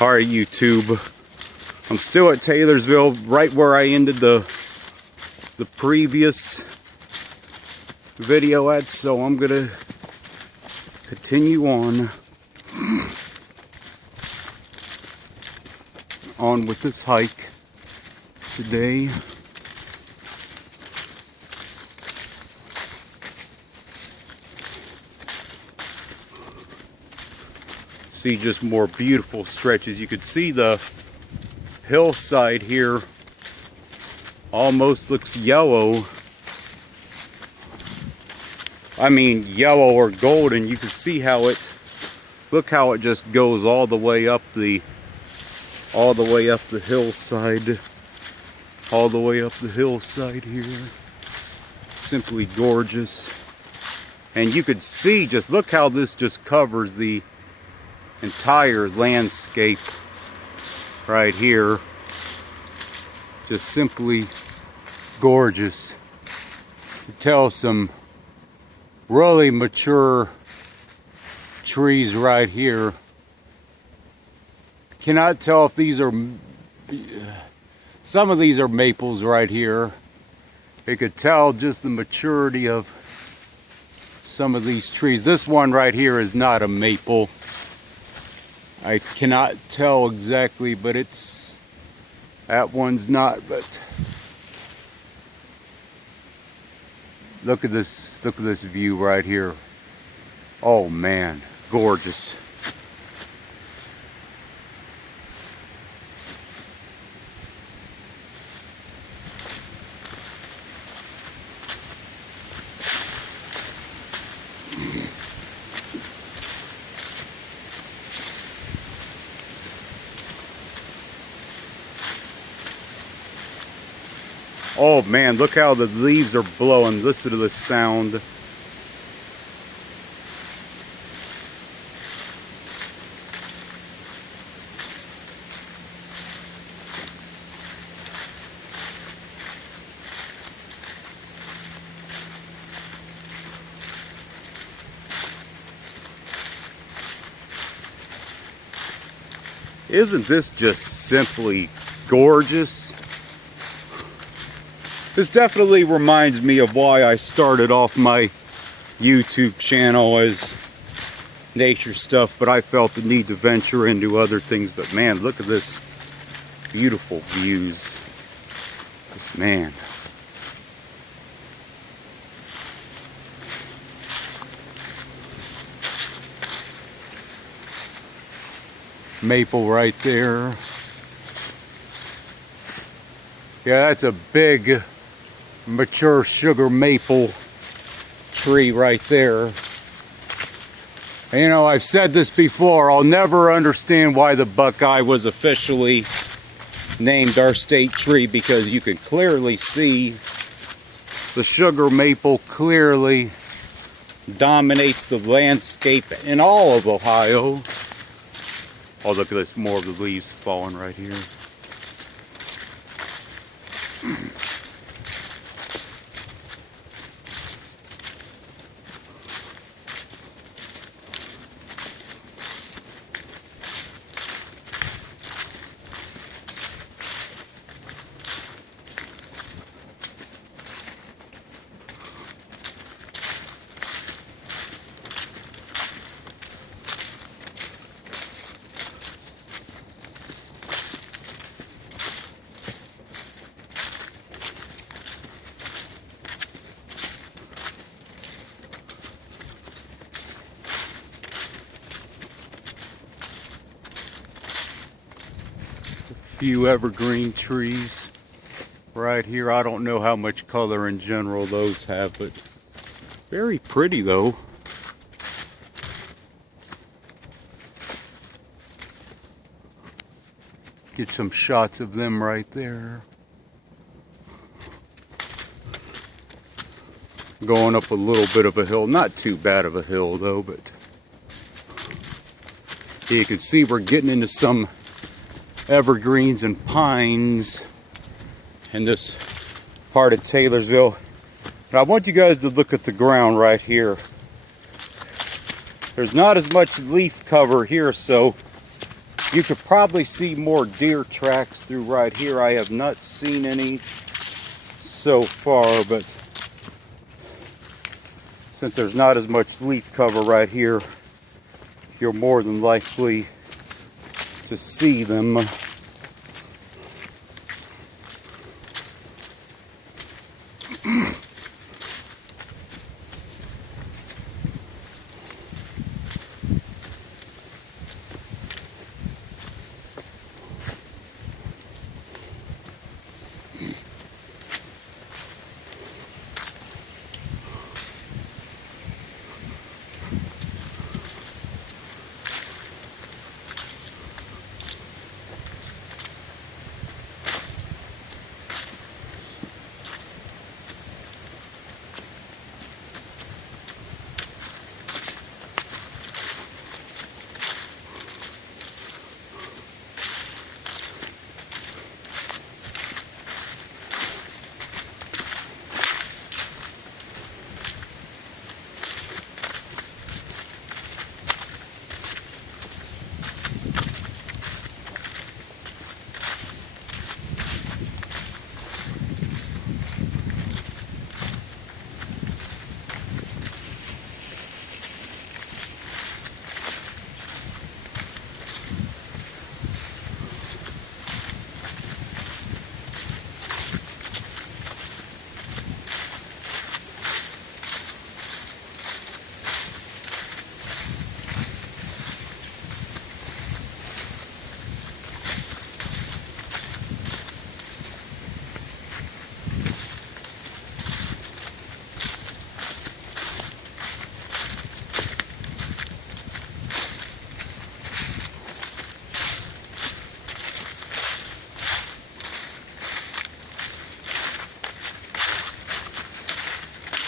Alright, YouTube, I'm still at Taylorsville, right where I ended the previous video at, so I'm gonna continue on with this hike today. See just more beautiful stretches. You could see the hillside here almost looks yellow. I mean yellow or golden. You can see how it, look how it just goes all the way up the hillside. All the way up the hillside here. Simply gorgeous. And you could see, just look how this just covers the entire landscape right here. Just simply gorgeous. You can tell some really mature trees right here. Cannot tell if these are, some of these are maples right here. You could tell just the maturity of some of these trees. This one right here is not a maple. I cannot tell exactly, but it's, that one's not, but look at this view right here. Oh man, gorgeous. Oh man, look how the leaves are blowing. Listen to the sound. Isn't this just simply gorgeous? This definitely reminds me of why I started off my YouTube channel as nature stuff, but I felt the need to venture into other things. But man, look at this beautiful views. Man. Maple right there. Yeah, that's a big mature sugar maple tree right there. And, you know, I've said this before, I'll never understand why the buckeye was officially named our state tree, because you can clearly see the sugar maple clearly dominates the landscape in all of Ohio. Oh, look at this, more of the leaves falling right here. Few evergreen trees right here. I don't know how much color in general those have, but very pretty though. Get some shots of them right there. Going up a little bit of a hill, not too bad of a hill though, but you can see we're getting into some evergreens and pines in this part of Taylorsville. And I want you guys to look at the ground right here. There's not as much leaf cover here, so You could probably see more deer tracks through right here. I have not seen any so far, but since there's not as much leaf cover right here, you're more than likely to see them.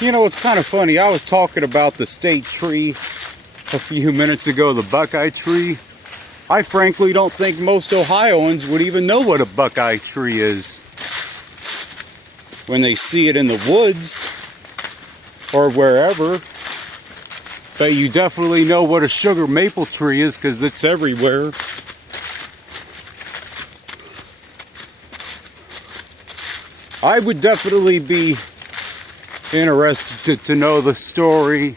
You know, it's kind of funny. I was talking about the state tree a few minutes ago, the buckeye tree. I frankly don't think most Ohioans would even know what a buckeye tree is when they see it in the woods or wherever. But you definitely know what a sugar maple tree is because it's everywhere. I would definitely be interested to know the story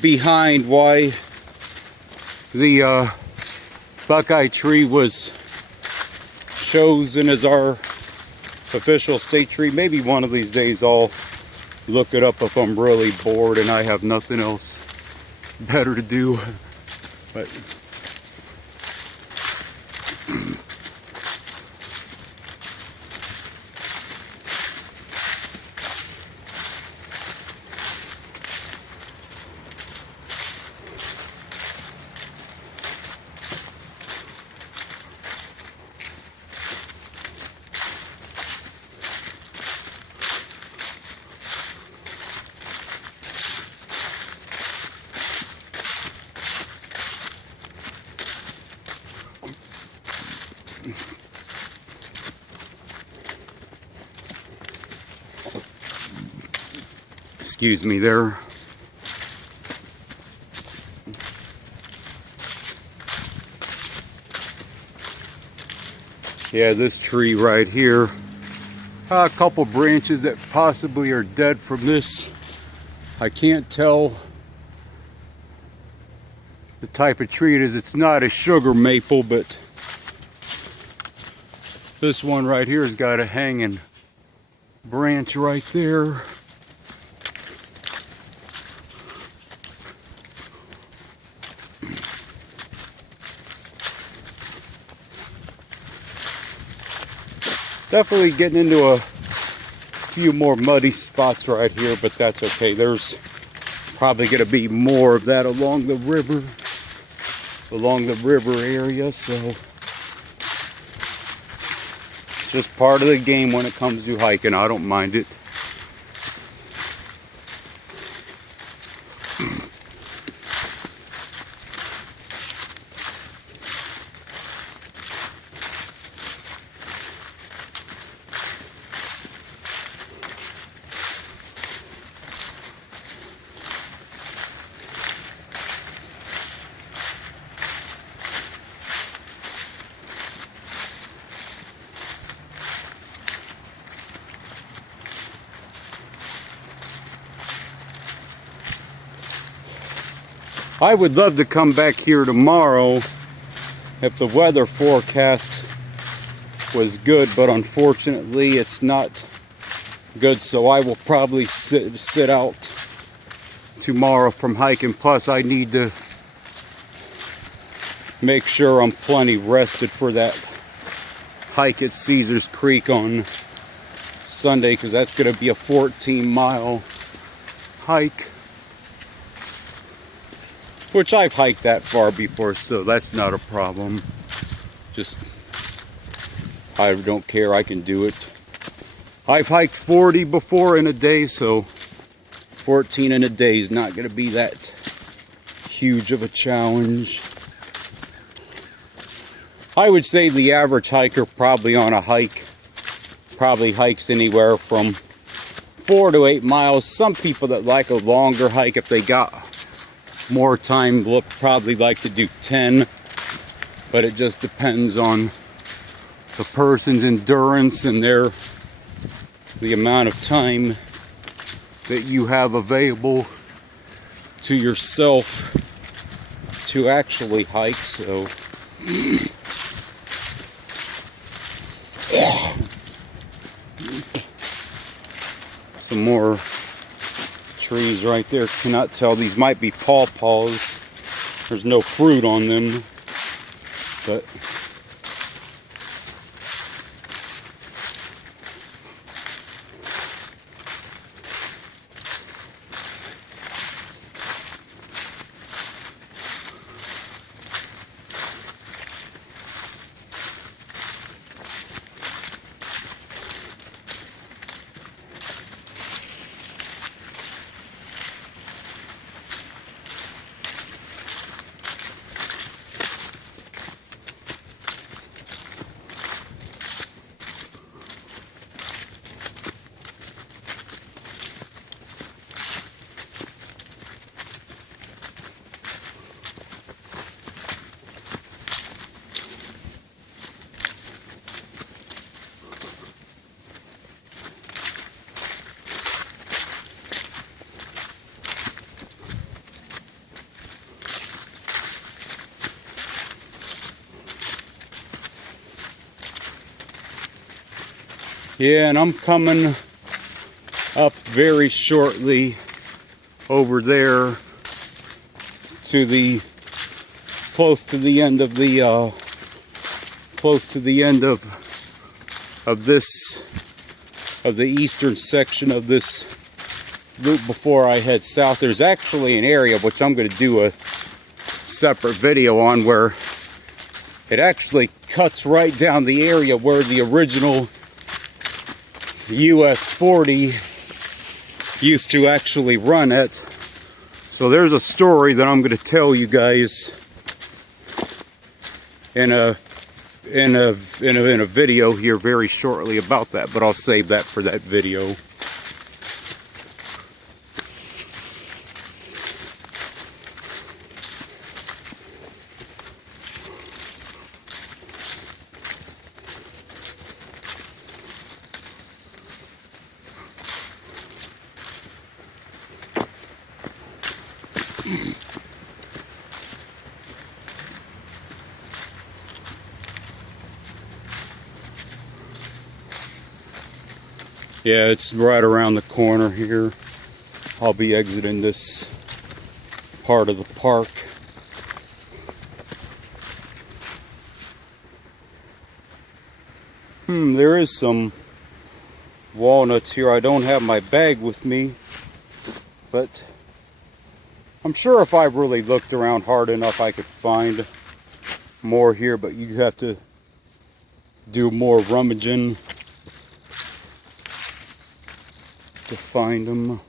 behind why the buckeye tree was chosen as our official state tree. Maybe one of these days I'll look it up if I'm really bored and I have nothing else better to do. But excuse me there. Yeah, this tree right here, a couple branches that possibly are dead from this. I can't tell the type of tree it is. It's not a sugar maple, but this one right here has got a hanging branch right there. Definitely getting into a few more muddy spots right here, but that's okay. There's probably going to be more of that along the river area, so it's just part of the game when it comes to hiking. I don't mind it. I would love to come back here tomorrow if the weather forecast was good, but unfortunately it's not good, so I will probably sit out tomorrow from hiking. Plus I need to make sure I'm plenty rested for that hike at Caesars Creek on Sunday, because that's going to be a 14-mile hike, which I've hiked that far before, so that's not a problem. Just, I don't care, I can do it. I've hiked 40 before in a day, so 14 in a day is not going to be that huge of a challenge. I would say the average hiker probably on a hike probably hikes anywhere from 4 to 8 miles. Some people that like a longer hike, if they got more time, will probably like to do 10, but it just depends on the person's endurance and the amount of time that you have available to yourself to actually hike. So some more trees right there. Cannot tell, these might be pawpaws. There's no fruit on them, but yeah, and I'm coming up very shortly over there to the close to the end of the of the eastern section of this loop before I head south. There's actually an area which I'm going to do a separate video on, where it actually cuts right down the area where the original US 40 used to actually run at. So there's a story that I'm going to tell you guys in a video here very shortly about that, but I'll save that for that video. Yeah, it's right around the corner here. I'll be exiting this part of the park. There is some walnuts here. I don't have my bag with me, but I'm sure if I really looked around hard enough I could find more here, but you have to do more rummaging to find them.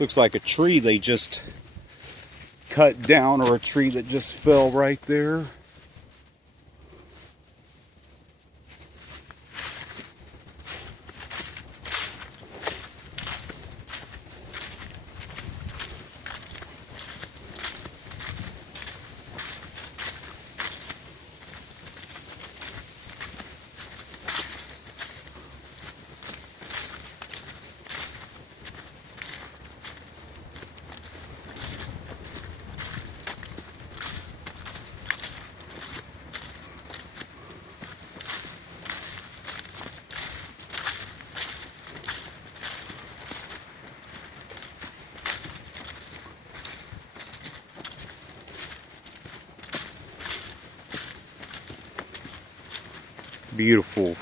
Looks like a tree they just cut down, or a tree that just fell right there. beautiful.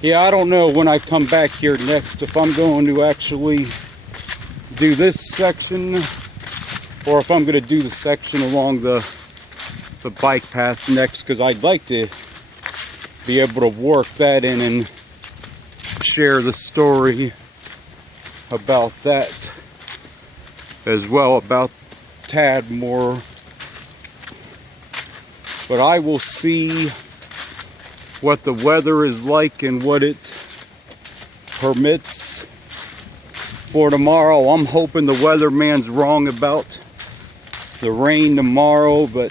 Yeah, I don't know when I come back here next if I'm going to actually do this section or if I'm going to do the section along the bike path next, because I'd like to be able to work that in and share the story about that as well, about Tadmore. But I will see what the weather is like and what it permits for tomorrow. I'm hoping the weatherman's wrong about the rain tomorrow, but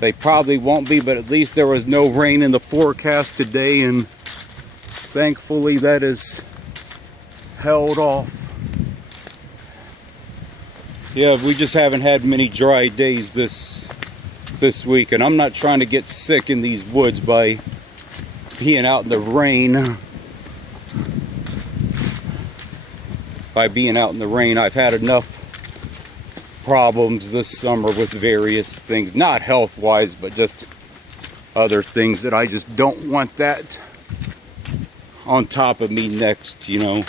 they probably won't be. But at least there was no rain in the forecast today, and thankfully that is held off. Yeah, we just haven't had many dry days this week, and I'm not trying to get sick in these woods by being out in the rain. I've had enough problems this summer with various things, not health-wise, but just other things that I just don't want that on top of me next, you know.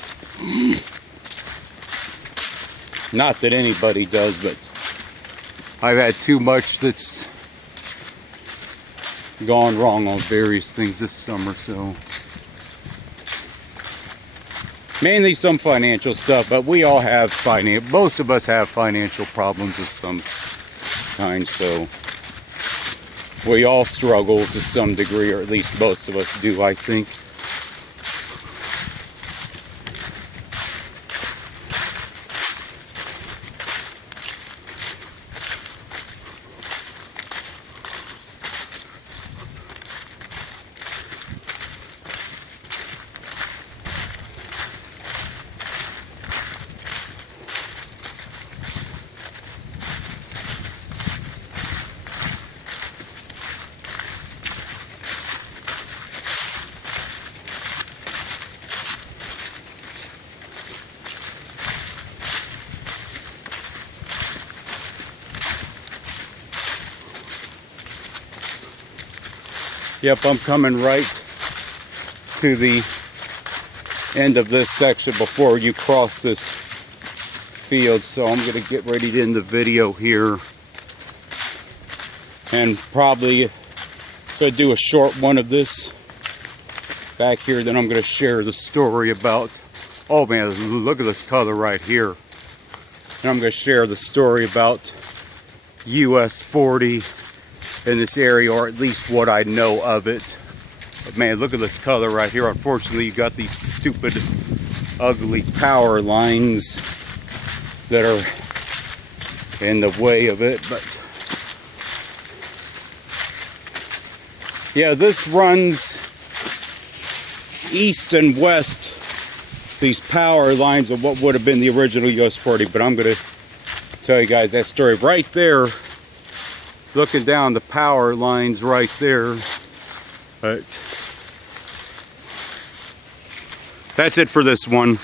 Not that anybody does, but I've had too much that's gone wrong on various things this summer, so mainly some financial stuff, but we all have most of us have financial problems of some kind, so we all struggle to some degree, or at least most of us do, I think. Yep, I'm coming right to the end of this section before you cross this field, so I'm going to get ready to end the video here and probably going to do a short one of this back here. Then I'm going to share the story about, oh man, look at this color right here, and I'm going to share the story about US 40 in this area, or at least what I know of it. But man, look at this color right here. Unfortunately, you got these stupid, ugly power lines that are in the way of it. But yeah, this runs east and west, these power lines of what would have been the original US 40. But I'm going to tell you guys that story right there. Looking down the power lines right there. But that's it for this one.